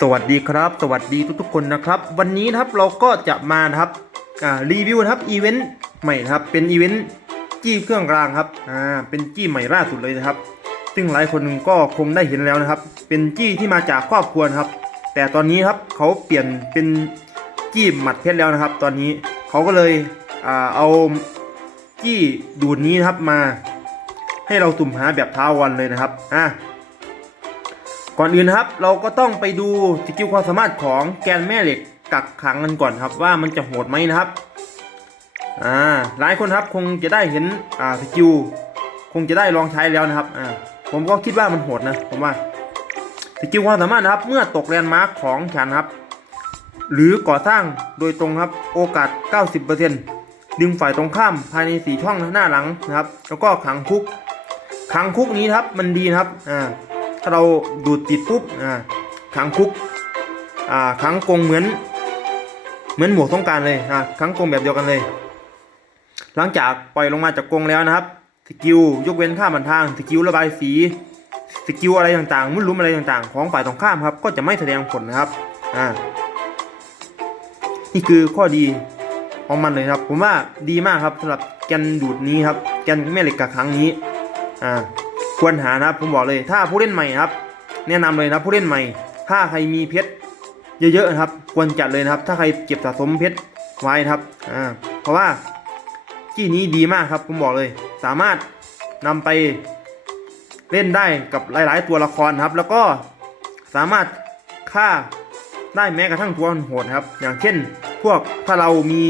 สวัสดีครับ สวัสดีทุกๆคนนะครับ วันนี้นะครับเราก็จะมานะครับรีวิวนะครับอีเวนต์ใหม่นะครับเป็นอีเวนต์จี้เครื่องรางครับอ่าเป็นจี้ใหม่ล่าสุดเลยนะครับ ซึ่งหลายคนก็คงได้เห็นแล้วนะครับ เป็นจี้ที่มาจากครอบครัวครับ แต่ตอนนี้ครับเขาเปลี่ยนเป็นจี้หมัดเพชรแล้วนะครับ ตอนนี้เขาก็เลยอ่าเอาจี้ดูดนี้นะครับมา ให้เราสุ่มหาแบบท้าวันเลยนะครับอ่า ก่อนอื่นนะครับเราก็ต้องไปดูสกิลความสามารถของแกนแม่เหล็กกักขังกันก่อนครับว่ามันจะโหดไหมนะครับอ่าหลายคนครับคงจะได้เห็นอ่าสกิลคงจะได้ลองใช้แล้วนะครับอ่าผมก็คิดว่ามันโหดนะผมว่าสกิลความสามารถนะครับเมื่อตกแลนด์มาร์คของฉันครับ หรือก่อสร้างโดยตรงครับโอกาส 90%ดึงฝ่ายตรงข้ามภายในสีช่องหน้าหลังนะครับ แล้วก็ขังคุกขังคุกนี้ครับมันดีนะครับอ่า ถ้าเราดูดติดปุ๊บอ่าขังคุกอ่าขังกงเหมือน เหมือนหมวกต้องการเลยอ่าขังกงแบบเดียวกันเลย หลังจากปล่อยลงมาจากกงแล้วนะครับสกิลยกเว้นข้ามบันทางสกิลระบายสีสกิลอะไรต่างๆ มุนลุ้มอะไรต่างๆ ของฝ่ายตรงข้ามครับ ก็จะไม่แสดงผลนะครับ อ่า นี่คือข้อดีของมันเลยครับ ผมว่าดีมากครับสำหรับแกนดูดนี้ครับ แกนแม่เหล็กกับครั้งนี้ อ่า ควรหานะครับผมบอกเลย ถ้าผู้เล่นใหม่ครับ แนะนำเลยนะผู้เล่นใหม่ ถ้าใครมีเพชรเยอะๆนะครับ ควรจัดเลยนะครับ ถ้าใครเก็บสะสมเพชรไว้ครับอ่าเพราะว่าจี้นี้ดีมากครับผมบอกเลย สามารถนำไปเล่นได้กับหลาย ๆ ตัวละครครับ แล้วก็สามารถฆ่าได้แม้กระทั่งตัวโหดครับ อย่างเช่น พวกถ้าเรามี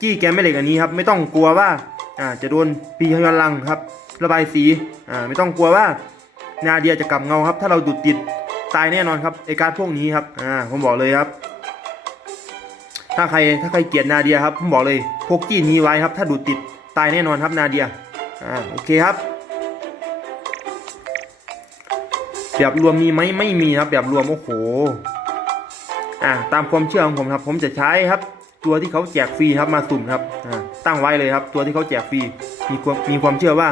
จี้แกมไม่เหล็กอันนี้ครับ ไม่ต้องกลัวว่าอ่าจะโดนปีพยันลังครับ ระบายสีอ่าไม่ต้องกลัวว่านาเดียจะกลับเงาครับ ถ้าเราดูดติดตายแน่นอนครับไอการพวกนี้ครับอ่าผมบอกเลยครับ ถ้าใครถ้าใครเกลียดนาเดียครับผมบอกเลยพกจี้นี้ไว้ครับ ถ้าดูดติดตายแน่นอนครับนาเดียอ่าโอเคครับแบบรวมมีไหมไม่มีครับแบบรวมโอ้โหอ่าตามความเชื่อของผมครับ ผมจะใช้ครับ ตัวที่เขาแจกฟรีครับมาสุ่มครับอ่าตั้งไว้เลยครับ ตัวที่เขาแจกฟรีมีความมีความเชื่อว่า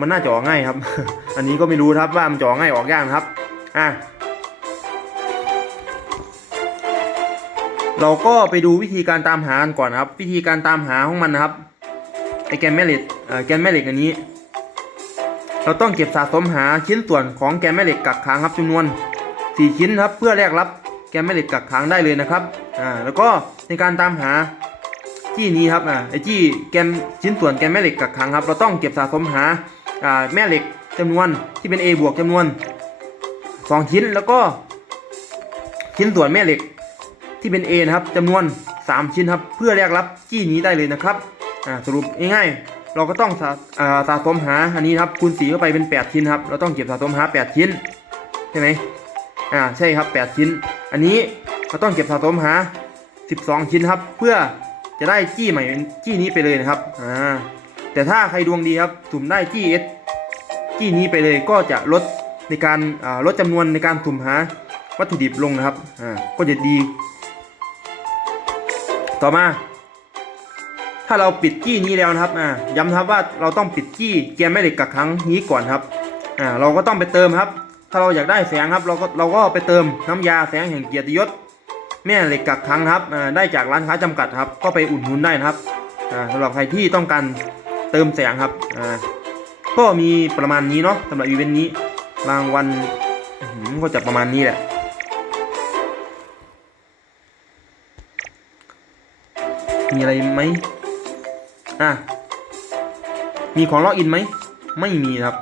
มันน่าจะออกง่ายครับ อันนี้ก็ไม่รู้ครับว่ามันจะออกง่ายออกยากครับอะเราก็ไปดูวิธีการตามหากันก่อนนะครับ วิธีการตามหาของมันนะครับไอแกนแม่เหล็กอ่อแกนแม่เหล็กอันนี้ เราต้องเก็บสะสมหาชิ้นส่วนของแกนแม่เหล็กกักขังครับจำนวน 4 ชิ้นครับ เพื่อแลกรับแกนแม่เหล็กกักขังได้เลยนะครับอ่าแล้วก็ในการตามหาจี้นี้ครับอ่าไอจี้แกนชิ้นส่วนแกนแม่เหล็กกักขังครับ เราต้องเก็บสะสมหา แม่เหล็กจำนวนที่เป็น A บวกจำนวน 2 ชิ้นแล้วก็ชิ้นส่วนแม่เหล็กที่เป็น A นะครับจำนวน 3 ชิ้นครับ เพื่อแลกรับจี้นี้ได้เลยนะครับสรุปง่ายๆเราก็ต้องสะสะสมหาอันนี้ครับคูณสีเข้าไปเป็น 8 ชิ้นครับ เราต้องเก็บสะสมหา 8 ชิ้นใช่ไหมอ่าใช่ครับ 8 ชิ้น อันนี้เราต้องเก็บสะสมหา 12 ชิ้นครับ เพื่อจะได้จี้ใหม่จี้นี้ไปเลยนะครับอ่าแต่ถ้าใครดวงดีครับสุ่มได้จี้เอสจี้นี้ไปเลยก็จะลดในการลดจำนวนในการสุ่มหาวัตถุดิบลงนะครับอ่าก็จะดี ต่อมา ถ้าเราปิดจี้นี้แล้วนะครับอ่าย้ำนะครับว่าเราต้องปิดจี้แกนแม่เหล็กกักครั้งนี้ก่อนครับอ่าเราก็ต้องไปเติมครับ ถ้าเราอยากได้แสงครับ เราก็เราก็ไปเติมน้ำยาแสงแห่งเกียรติยศแม่เหล็กกักขังครับอ่าได้จากร้านค้าจำกัดครับ ก็ไปอุดหนุนได้นะครับอ่าสำหรับใครที่ต้องการเติมแสงครับอ่า ก็มีประมาณนี้เนาะสำหรับอีเวนต์นี้รางวัลก็จะประมาณนี้แหละมีอะไรไหมอะ มีของล็อกอินไหม ไม่มีครับ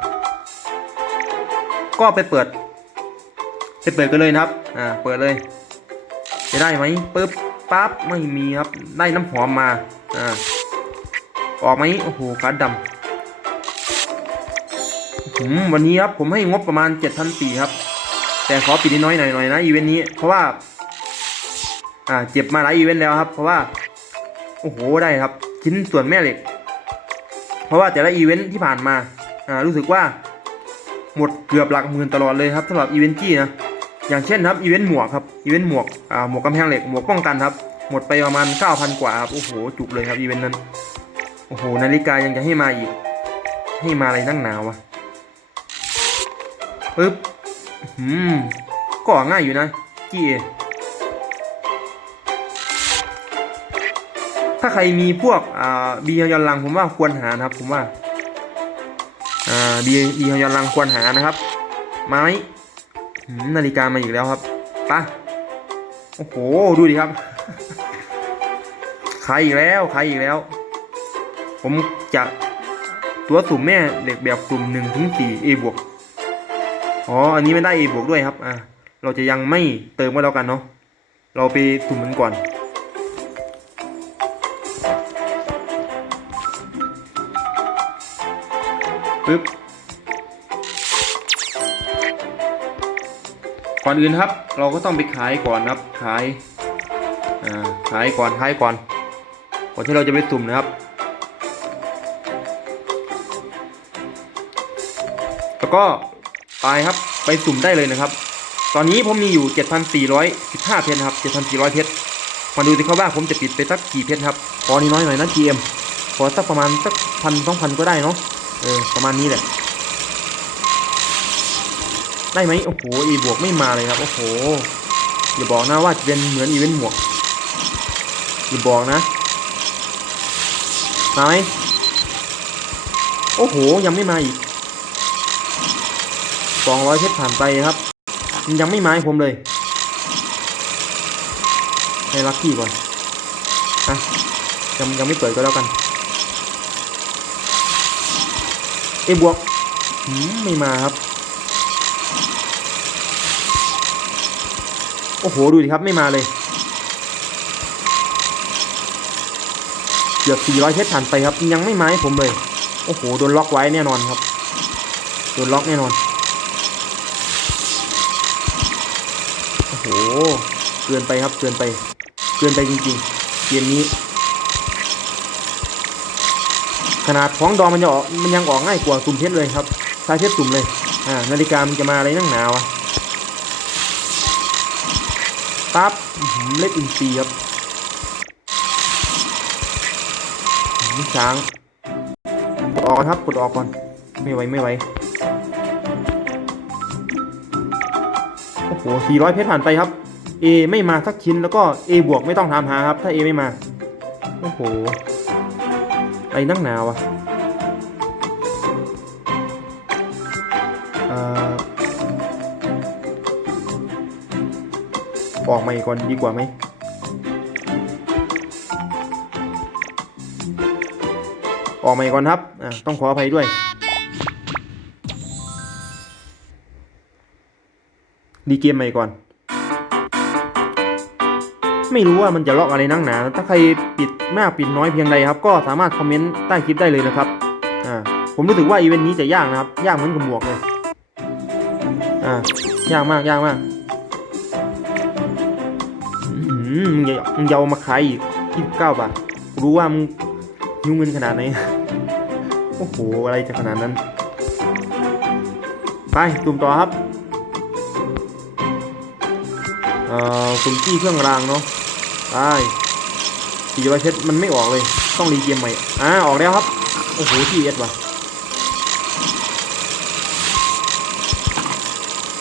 ก็ไปเปิด ไปเปิดกันเลยนะครับ อ่า เปิดเลย จะได้ไหมปึ๊บ ปั๊บ ไม่มีครับ ได้น้ำหอมมา อ่า ออกไหมโอ้โหการดำ วันนี้ครับผมให้งบประมาณเจ็ดพันสี่ครับ แต่ขอปิดน้อยหน่อยหน่อยนะอีเวนต์นี้ เพราะว่า อ่า เจ็บมาหลายอีเวนต์แล้วครับ เพราะว่า โอ้โหได้ครับ ชิ้นส่วนแม่เหล็ก เพราะว่าแต่ละอีเวนต์ที่ผ่านมา อ่า รู้สึกว่า หมดเกือบหลักหมื่นตลอดเลยครับสำหรับอีเวนต์จี้นะ อย่างเช่นครับอีเวนต์หมวกครับ อีเวนต์หมวก อ่า หมวกกำแพงเหล็ก หมวกป้องกันครับ หมดไปประมาณ9,000กว่าครับ โอ้โห จุกเลยครับอีเวนต์นั้น โอ้โห นาฬิกายังจะให้มาอีก ให้มาอะไรนั่งหนาวะ ปึ๊บอื้อหืมก็ง่ายอยู่นะจี้เอถ้าใครมีพวกอ่าบียอนลังผมว่าควรหานะครับ ผมว่าอ่าบีบียอนลังควรหานะครับ ไม้หืมนาฬิกามาอีกแล้วครับปะโอ้โหดูดิครับขายอีกแล้วขายอีกแล้ว ผมจะตัวสุ่มแม่เหล็กแบบสุ่มหนึ่งถึงสี่เอบวก อ๋อ อันนี้ไม่ได้บวกด้วยครับ อ่าเราจะยังไม่เติมก็แล้วกันเนาะ เราไปสุ่มมันก่อน ปึ๊บ ก่อนอื่นครับ เราก็ต้องไปขายก่อนนะครับ ขาย อ่า ขายก่อน ขายก่อน ก่อนที่เราจะไปสุ่มนะครับแล้วก็ ไปครับ ไปสุ่มได้เลยนะครับ ตอนนี้ผมมีอยู่ 7,415 เพชรนะครับ 7,400 เพชร มาดูสิครับว่าผมจะปิดไปสักกี่เพชรครับขอนี้น้อยหน่อยนะ GM ขอสักประมาณสักพันสองพันก็ได้เนาะ เออ ประมาณนี้แหละ ได้ไหมโอ้โห อีบวกไม่มาเลยครับ โอ้โห อย่าบอกนะว่าจะเป็นเหมือนอีเวนต์หมวก อย่าบอกนะ มาไหมโอ้โห ยังไม่มาอีก สองร้อยเพชรผ่านไปครับ ยังไม่มาให้ผมเลย ให้ลักกี้ก่อนอะยังยังไม่เปิดก็แล้วกัน เอบวกมไม่มาครับ โอ้โห ดูดิครับไม่มาเลย เกือบ400เพชรผ่านไปครับ ยังไม่มาให้ผมเลย โอ้โห โดนล็อกไว้แน่นอนครับ โดนล็อกแน่นอน โอ้โห เกินไปครับเกินไป เกินไปจริงๆ เกมนี้ ขนาดของดองมันจะออกมันยังออกง่ายกว่าสุ่มเพชรเลยครับใช้เพชรสุ่มเลย อ่า นาฬิกามันจะมาอะไรนั่งหนาวะปั๊บเล็กอินซียครับช้างกดออกครับกดออกก่อน ไม่ไหวไม่ไหว โอ้โห400 เพชรผ่านไปครับ A ไม่มาสักชิ้นแล้วก็ A บวกไม่ต้องถามหาครับ ถ้า A ไม่มา โอ้โหไอ้นักหนาวะเอ่อออกมาอีกก่อนดีกว่าไหมออกมาอีกก่อนครับ ต้องขออภัยด้วย ดีเกมใหม่ก่อน ไม่รู้ว่ามันจะล็อกอะไรนักหนา ถ้าใครปิดมากปิดน้อยเพียงใดครับ ก็สามารถคอมเมนต์ใต้คลิปได้เลยนะครับ อ่า ผมรู้สึกว่าอีเวนต์นี้จะยากนะครับ ยากเหมือนกับหมวกเลย อ่า ยากมากยากมากอื้อหืมึงอย่ามึงอย่าเอามาขายอีกยี่สิบเก้าบาท รู้ว่ามึงหิวเงินขนาดไหน โอ้โห อะไรจะขนาดนั้น ไปจุ่มต่อครับ อ่อสุ่มจี้เครื่องรางเนาะได้สี่ร้อยเพชรมันไม่ออกเลย ต้องรีเกมใหม่ อ่า ออกแล้วครับ โอ้โหจีเอสว่ะ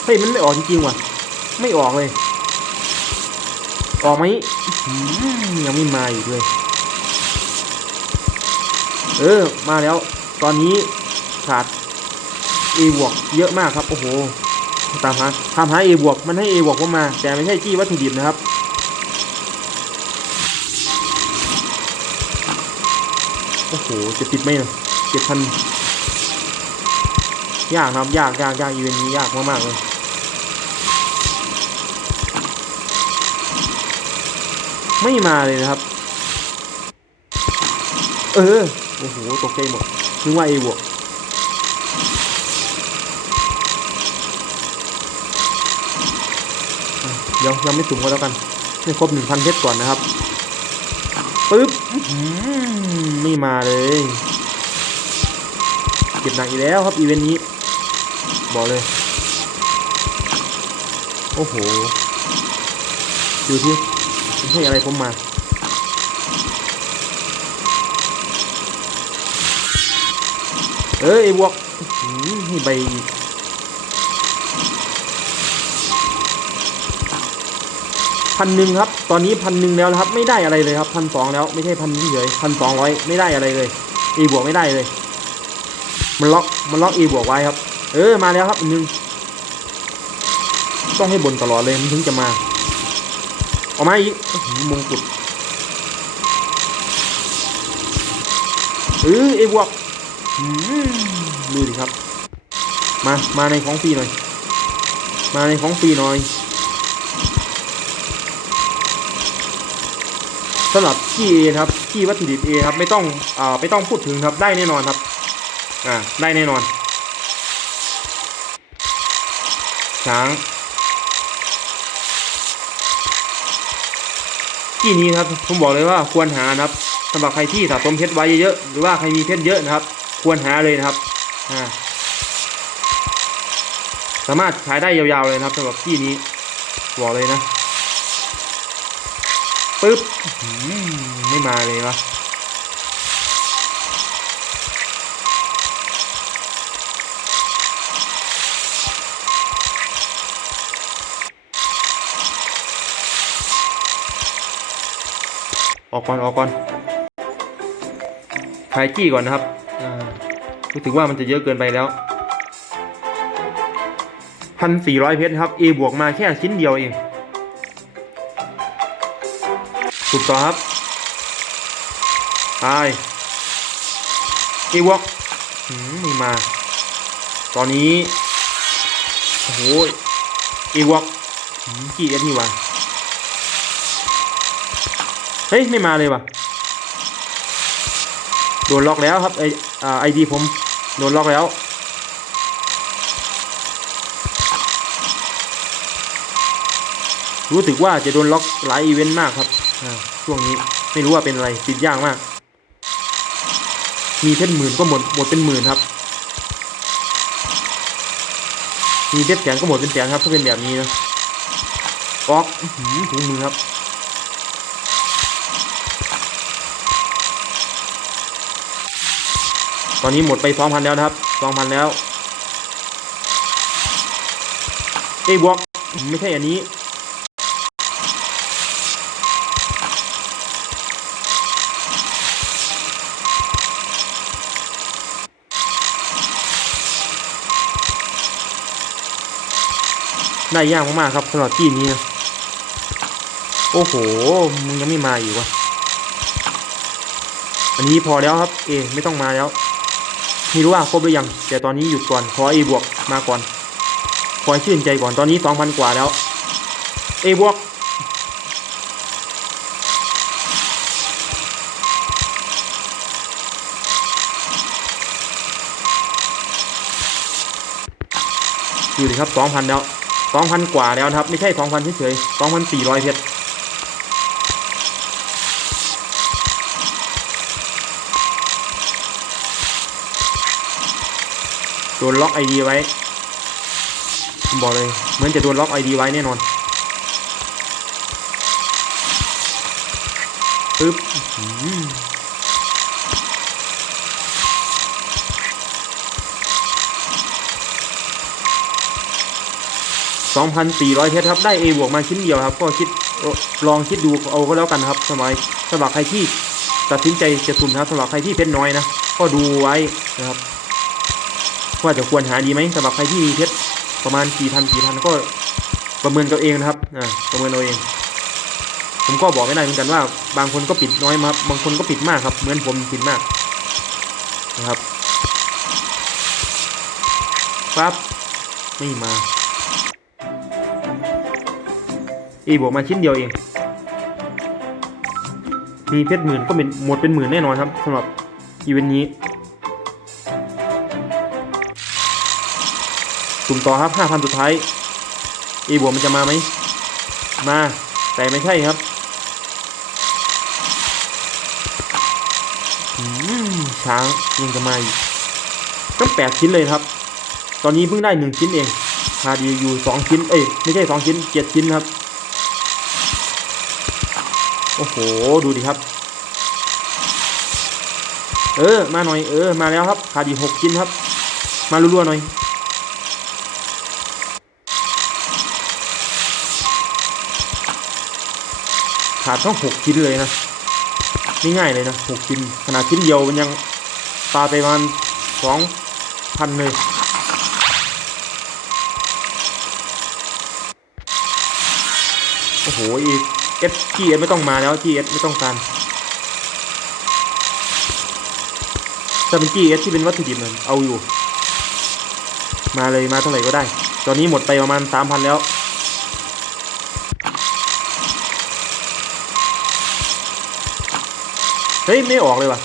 เฮ้ย มันไม่ออกจริงๆว่ะ ไม่ออกเลย ออกไหมยังไม่มาอีกเลย เออ มาแล้ว ตอนนี้ขาด A บวกเยอะมากครับ โอ้โห ตามหาตามหา A บวกมันให้ A บวกผมมา แต่ไม่ใช่จี้วัตถุดิบนะครับ โอ้โหจะติดไหมเนี่ยเจ็ดพันยากนะครับ ยากยากยากอีเวนต์นี้ยากมากๆเลยไม่มาเลยนะครับ เออ โอ้โห ตกใจหมดนึกว่า A บวก เดี๋ยวยังไม่สุ่มก็แล้วกันให้ครบหนึ่งพันเพชรก่อนนะครับปึ๊บไม่มาเลยเจ็บหนักอีกแล้วครับอีเวนต์นี้ บอกเลย โอ้โหดูที่ให้อะไรผมมาเอ้ยไอ้บวกอื้อหือให้ใบ พันหนึ่งครับ ตอนนี้พันหนึ่งแล้วนะครับ ไม่ได้อะไรเลยครับพันสองแล้วไม่ใช่พันเฉยพันสองร้อยไม่ได้อะไรเลย e บวกไม่ได้เลย มันล็อกมันล็อก e บวกไว้ครับ เออมาแล้วครับอันหนึงต้องให้บนตลอดเลยมันถึงจะมาออกมาอีกอมงกุฎเออเอบวกดูดิครับ มา มาในของฟรีหน่อย มาในของฟรีหน่อย สำหรับที่เอครับที่วัตถุดิบเอครับไม่ต้องอ่าไม่ต้องพูดถึงครับได้แน่นอนครับอ่าได้แน่นอน ช้างที่นี้ครับผมบอกเลยว่าควรหานะครับสำหรับใครที่สะสมเพชรไว้เยอะๆหรือว่าใครมีเพชรเยอะนะครับ ควรหาเลยนะครับอ่าสามารถขายได้ยาวๆเลยนะครับสำหรับที่นี้บอกเลยนะ ปึ๊บไม่มาเลยวะออกก่อนออกก่อนขายจี้ก่อนนะครับรู้สึกว่ามันจะเยอะเกินไปแล้วพันสี่ร้อยเพชรครับ A บวกมาแค่ชิ้นเดียวเอง ถูกต่อครับไป A บวกหืมไม่มา ตอนนี้ โอ้โห A บวกกี่เอสนี่วะเฮ้ย ไม่มาเลยว่ะโดนล็อกแล้วครับไอไอดีผม โดนล็อกแล้วรู้สึกว่าจะโดนล็อกหลายอีเวนต์มากครับ ช่วงนี้ไม่รู้ว่าเป็นอะไรติดยากมาก มีเพชรหมื่นก็หมดหมดเป็นหมื่นครับ มีเพชรแสนก็หมดเป็นแสนครับถ้าเป็นแบบนี้นะออกหือถุงมือครับตอนนี้หมดไปสองพันแล้วนะครับสองพันแล้ว เอ้บวก ไม่ใช่อันนี้ ได้ยากมากๆครับสำหรับที่นี้นะโอ้โหมึงยังไม่มาอีกวะอันนี้พอแล้วครับ เอ ไม่ต้องมาแล้วไม่รู้ว่าครบหรือยัง แต่ตอนนี้หยุดก่อนขอ A บวกมาก่อนขอชื่นใจก่อนตอนนี้2,000กว่าแล้ว A บวกดูดิครับ2,000แล้ว 2,000กว่าแล้วนะครับ ไม่ใช่2,000เฉยๆ2,400เพชรโดนล็อกไอดีไว้ผมบอกเลย เหมือนจะโดนล็อกไอดีไว้แน่นอนปึ๊บ อื้อหือสองพันสี่ร้อยเพชรครับได้ A บวกมาชิ้นเดียวครับ ก็คิดลองคิดดูเอาก็แล้วกันครับสมัยสำหรับใครที่ตัดสินใจจะสุ่มนะครับสำหรับใครที่เพชรน้อยนะก็ดูไว้นะครับว่าจะควรหาดีไหมสำหรับใครที่มีเพชรประมาณกี่พันกี่พันก็ประเมินตัวเองนะครับอ่าประเมินเอาเอง ผมก็บอกไม่ได้เหมือนกันว่า บางคนก็ปิดน้อยมาครับบางคนก็ปิดมากครับ เหมือนผมปิดมากนะครับปั๊บไม่มา อีบวกมาชิ้นเดียวเอง มีเพชรหมื่นก็เป็นหมดเป็นหมื่นแน่นอนครับสำหรับอีเวนต์นี้สุ่มต่อครับห้าพันสุดท้ายอีบวกมันจะมาไหมมา แต่ไม่ใช่ครับอืมช้างยังจะมาอีกตั้งแปดชิ้นเลยครับ ตอนนี้เพิ่งได้หนึ่งชิ้นเองคาดีอยู่สองชิ้น เอ้ย ไม่ใช่สองชิ้นเจ็ดชิ้นครับ อ้โห ดูดิครับ เออ มาหน่อย เออ มาแล้วครับคาดีหกชิ้นครับ มารัวๆหน่อย ขาดต้องหกชิ้นเลยนะไม่ง่ายเลยนะหกชิ้น ขนาดชิ้นเดียวมันยังปาไปประมาณสองพันเลยโอ้โหอีก เอฟจีเอไม่ต้องมาแล้วจีเอไม่ต้องการถ้าเป็นจีเอที่เป็นวัตถุดิบมันเอาอยู่ มาเลยมาเท่าไหร่ก็ได้ ตอนนี้หมดไปประมาณสามพันแล้วเฮ้ยไม่ออกเลยว่ะ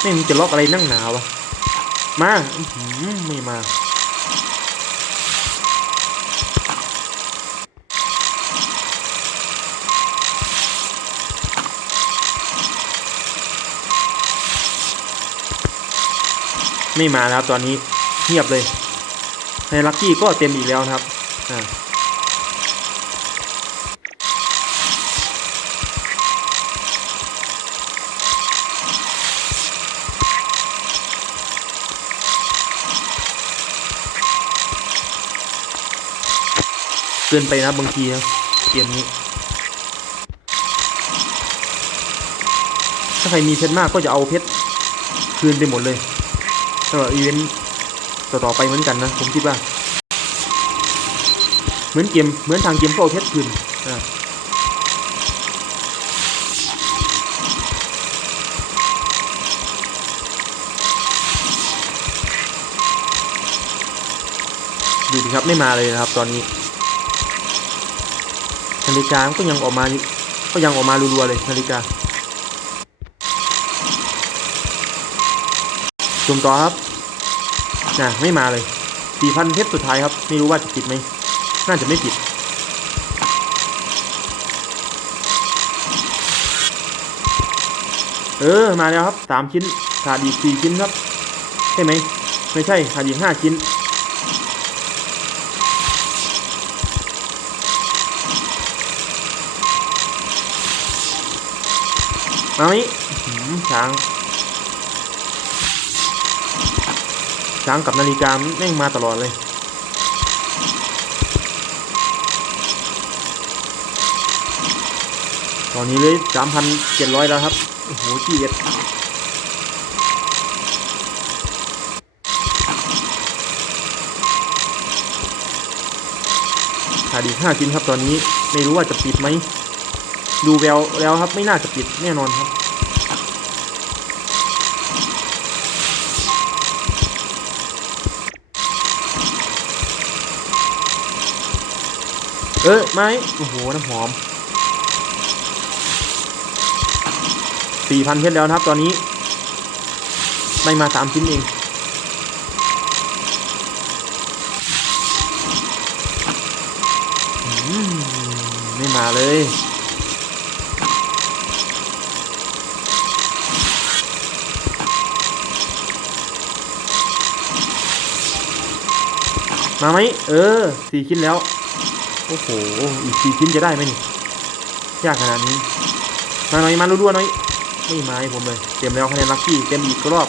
ไม่มึงจะล็อกอะไรนั่งหนาวะมาไม่มา ไม่มาแล้วตอนนี้เงียบเลย ในลักกี้ก็เต็มอีกแล้วนะครับอ่าเกินไปนะบางทีนะเกมนี้ถ้าใครมีเพชรมากก็จะเอาเพชรคืนไปหมดเลยำหรับอีเวนต์ต่อๆไปเหมือนกันนะ ผมคิดว่า เหมือนเกมเหมือนทางเกมก็เอาเพชรคืนอ่าดูดิครับไม่มาเลยนะครับ ตอนนี้นาฬิกาก็ยังออกมาก็ยังออกมารัวๆเลยนาฬิกา ชมต่อครับน่ะไม่มาเลยสี่พันเพชรสุดท้ายครับ ไม่รู้ว่าจะปิดไหม น่าจะไม่ปิด เออ มาแล้วครับสามชิ้นขาดอีกสี่ชิ้นครับ ใช่ไหม ไม่ใช่ขาดอีกห้าชิ้น มาไหมอื้อหือช้าง ช้างกับนาฬิกาแม่งมาตลอดเลย ตอนนี้เลยสามพันเจ็ดร้อยแล้วครับ โอ้โหจีเอ็ดขาดอีกห้าชิ้นครับตอนนี้ไม่รู้ว่าจะปิดไหม ดูแววแล้วครับไม่น่าจะปิดแน่นอนครับ เออไม้โอ้โหน้ำหอมสี่พันเพชรแล้วนะครับ ตอนนี้ไม่มาสามชิ้นเองอมไม่มาเลยมาไหมเออสี่ชิ้นแล้ว โอ้โห อีกสี่ชิ้นจะได้ไหมนี่ ยากขนาดนี้ มาหน่อยมารัวๆหน่อย ไม่มาให้ผมเลย เต็มแล้วคะแนนลัคกี้เต็มอีกรอบ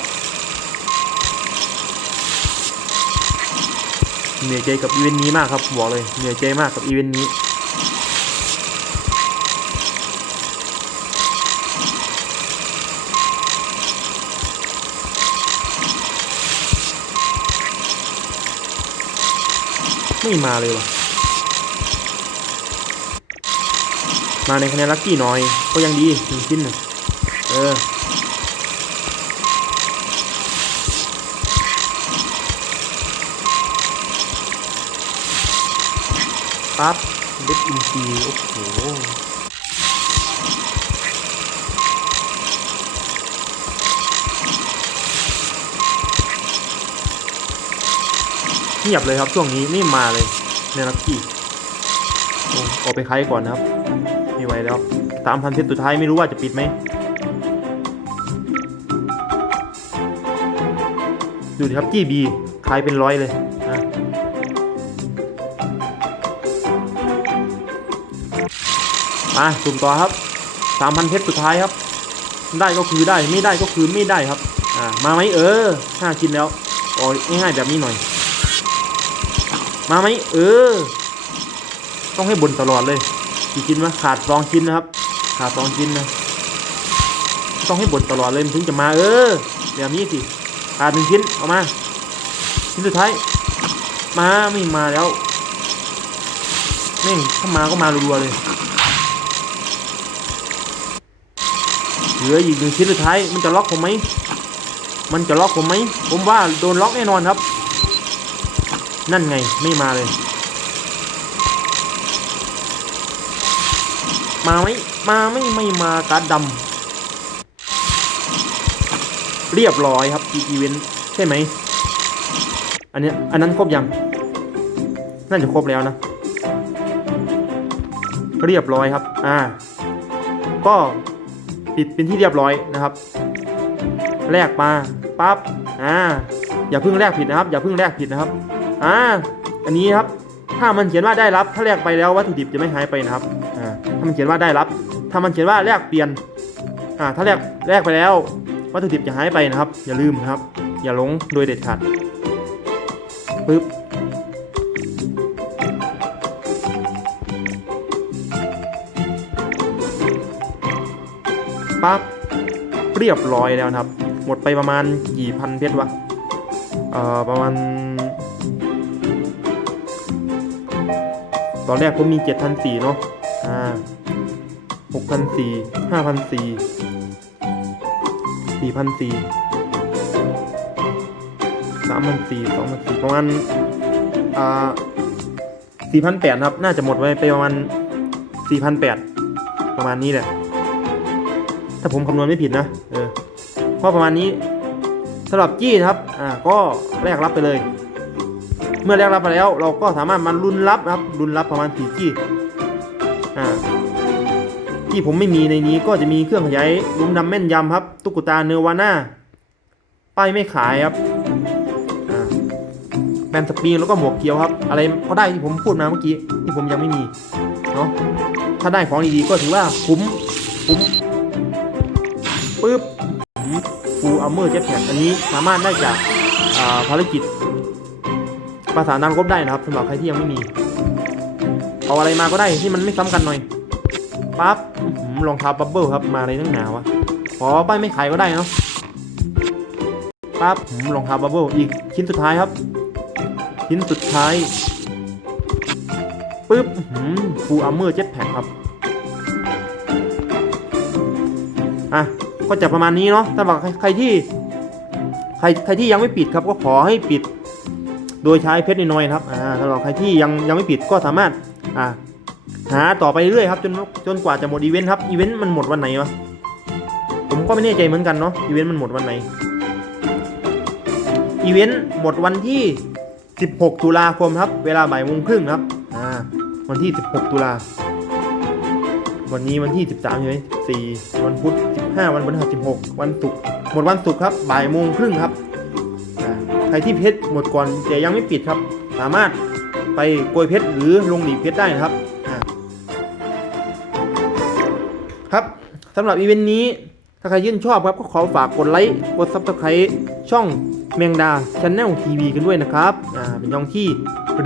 เหนื่อยใจกับอีเวนต์นี้มากครับบอกเลยเหนื่อยใจมากกับอีเวนต์นี้ไม่มาเลยว่ะ มาในคะแนนลัคกี้หน่อย ก็ยังดีหนึ่งชิ้นน่ะเออปั๊บเด็ดอินซีโอ้โหเงียบเลยครับช่วงนี้ไม่มาเลยในลักกี้โอ้ออกไปใครก่อนนะครับ ไม่ไหวแล้วสามพันเพชรสุดท้ายไม่รู้ว่าจะปิดไหมดูดิครับจี้บีขายเป็นร้อยเลยนะมาสุ่มต่อครับสามพันเพชรสุดท้ายครับ ได้ก็คือได้ไม่ได้ก็คือไม่ได้ครับ อ่ามาไหมเออห้าชิ้นแล้วโอ้ยง่ายๆแบบนี้หน่อย มาไหมเออ ต้องให้บนตลอดเลย กี่ชิ้นวะขาดสองชิ้นนะครับ ขาดสองชิ้นนะ ต้องให้บนตลอดเลยมันถึงจะมาเออแบบนี้สิขาดหนึ่งชิ้นเอามา ชิ้นสุดท้าย มาไม่มาแล้วแม่ถ้ามาก็มารัวๆเลยเหลืออีกหนึ่งชิ้นสุดท้ายมันจะล็อกผมไหมมันจะล็อกผมไหมผมว่าโดนล็อกแน่นอนครับ นั่นไงไม่มาเลย มาไหมมาไม่ไม่มาการ์ดดำเรียบร้อยครับอีอีเวนต์ใช่ไหมอันนี้อันนั้นครบยัง น่าจะครบแล้วนะ เรียบร้อยครับ อ่า ก็ปิดเป็นที่เรียบร้อยนะครับ แลกมาปั๊บอ่า อย่าเพิ่งแลกผิดนะครับ อย่าเพิ่งแลกผิดนะครับ อ่า อันนี้ครับ ถ้ามันเขียนว่าได้รับ ถ้าแลกไปแล้ววัตถุดิบจะไม่หายไปนะครับ ถ้ามันเขียนว่าได้รับ ถ้ามันเขียนว่าแลกเปลี่ยนอ่าถ้าแลกแลกไปแล้ว วัตถุดิบจะหายไปนะครับ อย่าลืมนะครับ อย่าหลงโดยเด็ดขาดปึ๊บปั๊บเรียบร้อยแล้วนะครับ หมดไปประมาณกี่พันเพชรวะเอ่อประมาณ ตอนแรกผมมีเจ็ดพันสี่เนาะ พันสี่ห้าพันสี่สี่พันสี่สามพันสี่สองพันสี่ประมาณอ่าสี่พันแปดครับ น่าจะหมดไปไปประมาณสี่พันแปดประมาณนี้แหละ ถ้าผมคำนวณไม่ผิดนะ เออเพราะประมาณนี้สำหรับจี้ครับ อ่า ก็แลกรับไปเลย เมื่อแลกรับไปแล้ว เราก็สามารถมาลุ้นรับนะครับลุ้นรับประมาณสี่จี้ ที่ผมไม่มีในนี้ก็จะมีเครื่องขยายลุมดำแม่นยำครับ ตุ๊กตาเนวาน่าป้ายไม่ขายครับแบนสปริงแล้วก็หมวกเกียวครับ อะไรก็ได้ที่ผมพูดมาเมื่อกี้ที่ผมยังไม่มีเนาะถ้าได้ของดีๆก็ถือว่าคุ้มคุ้มปึ๊บฟูลอัลเมอร์เจ็ตแพ็อันนี้สามารถได้จากอ่าภารกิจภาษานักรบได้นะครับสำหรับใครที่ยังไม่มี เอาอะไรมาก็ได้ที่มันไม่ซ้ำกันหน่อยปั๊บ รองเท้าบับเบิลครับมาในตั้งหนาวะขอป้ายไม่ขายก็ได้เนาะปั๊บอื้อหือรองเท้าบับเบิลอีกชิ้นสุดท้ายครับ ชิ้นสุดท้ายปึ๊บฟูลอัลเมอร์เจ็ตแพ็ครับอะก็จะประมาณนี้เนาะสำหรับใครใครที่ ใครใครที่ยังไม่ปิดครับก็ขอให้ปิด โดยใช้เพชรน้อยๆนะครับอ่าสำหรับใครที่ยังยังไม่ปิดก็สามารถอ่า หาต่อไปเรื่อยครับจนจนกว่าจะหมดอีเวนต์ครับอีเวนต์มันหมดวันไหนวะผมก็ไม่แน่ใจเหมือนกันเนาะอีเวนต์มันหมดวันไหนอีเวนต์หมดวันที่ 16 ตุลาคมครับ เวลาบ่ายโมงครึ่งครับอ่าวันที่ 16 ตุลาวันนี้วันที่ 13ใช่ไหม4วันพุธ 15 วันพฤหัส16 วันศุกร์หมดวันศุกร์ครับบ่ายโมงครึ่งครับใครที่เพชรหมดก่อนแต่ยังไม่ปิดครับ สามารถไปโกยเพชรหรือลงหลีเพชรได้นะครับ สำหรับอีเวนต์นี้ถ้าใครชื่นชอบครับก็ขอฝากกดไลค์กดซับสไครต์ช่องแมงดาชแนลทีวีกันด้วยนะครับอ่าเป็นช่องที่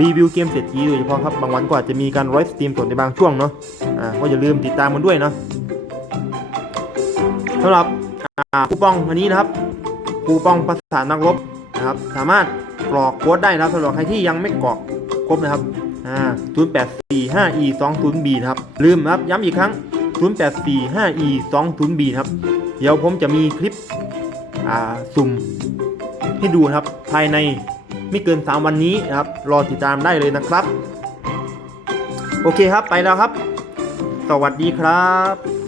รีวิวเกมเศรษฐีโดยเฉพาะครับบางวันก็อาจจะมีการไลฟ์สตรีมสดในบางช่วงเนาะอ่าก็อย่าลืมติดตามมันด้วยเนาะสำหรับอ่าคูปองอันนี้นะครับคูปองภาษานักรบนะครับ สามารถกรอกโค้ดได้นะครับสำหรับใครที่ยังไม่กรอกครบนะครับอ่า 0845e 20 b นะครับ ลืมนะครับย้ำอีกครั้ง 0845e 20 b ครับ เดี๋ยวผมจะมีคลิปสุ่มให้ดูครับ ภายในไม่เกิน 3 วันนี้นะครับ รอติดตามได้เลยนะครับ โอเคครับไปแล้วครับ สวัสดีครับ